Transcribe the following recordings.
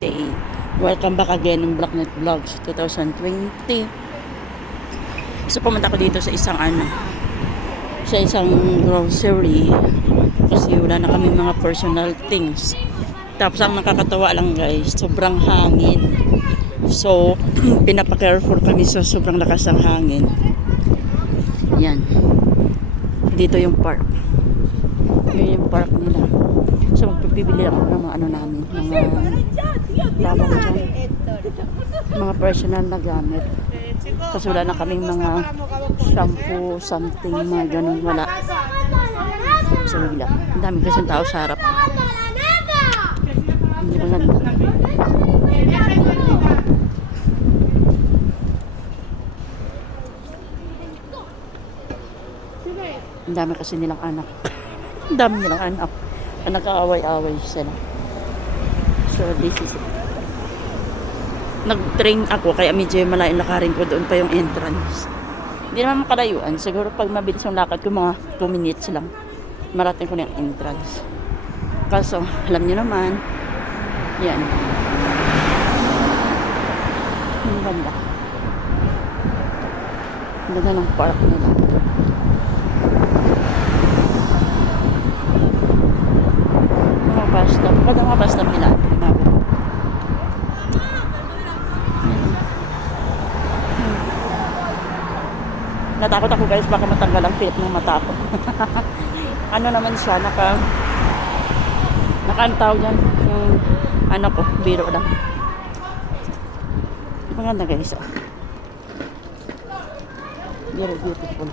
Day. Welcome back again ng Blacknet Vlogs 2020. So pumunta ko dito sa isang grocery kasi wala na kami mga personal things. Tapos ang nakakatawa lang guys, sobrang hangin. So pinapa-careful kami sa sobrang lakas ng hangin. Yan. Dito yung park. Yun yung park nila. So magpipili ako ng mga namin, mga personal na gamit. Kasi wala na kaming mga shampoo, something, mga ganun, wala. So wala. Ang dami kasi tao sa harap. Hindi ko ganda. Ang dami kasi nilang anak. Ang dami nilang anak. Nag-aaway-aaway sila. So this is it. Nag-train ako kaya medyo malaking lakarin ko, doon pa yung entrance. Hindi naman makalayuan. Siguro pag mabilis yung lakad ko, mga 2 minutes lang marating ko na yung entrance. Kaso alam niyo naman, yan, ang ganda. Ang ganda ng park nila. Basta, pag mga basta nila, natakot ako guys, baka matanggal ang pilip ng mata ko. Ano naman siya, nakaantaw yan yung anak ko, biro lang. Maganda guys, very beautiful.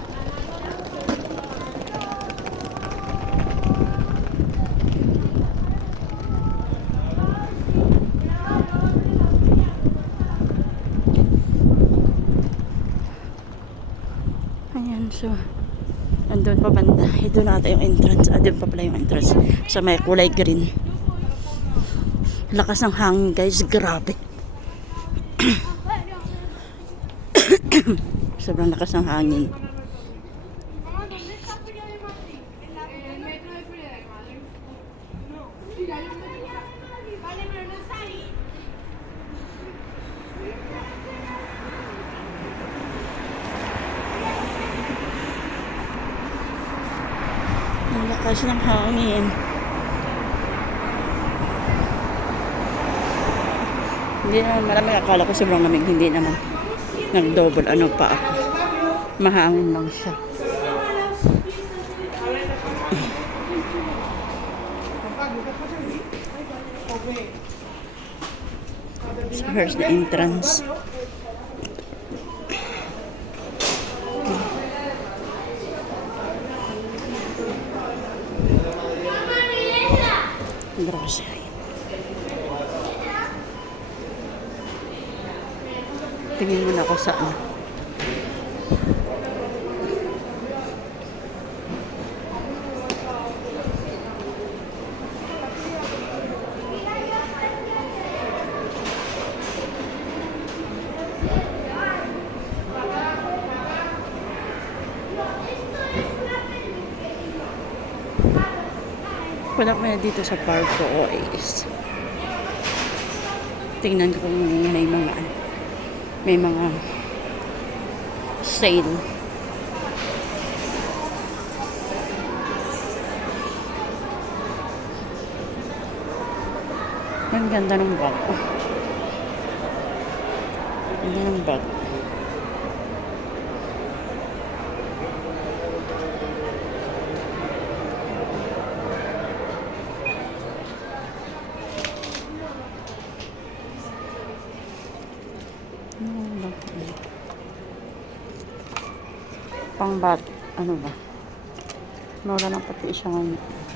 Ayan, so andun pa banda, ito nata yung entrance, doon pa pala yung entrance sa may kulay green. Lakas ng hangin guys, grabe. Sobrang lakas ng hangin. Ang lakas ng hangin. Hindi naman malamig. Akala ko sobrang lamig. Hindi naman. Nag-double ano pa ako. Mahangin lang siya. So here's the entrance. Grocery. Tingin muna ako saan. Wala ko na dito sa Parco Oasis. Tingnan ko kung may mga sale. Ang ganda ng bag. Ang ganda ng bag. Pang bat, ano ba? Nawala ng pati siya ngayon.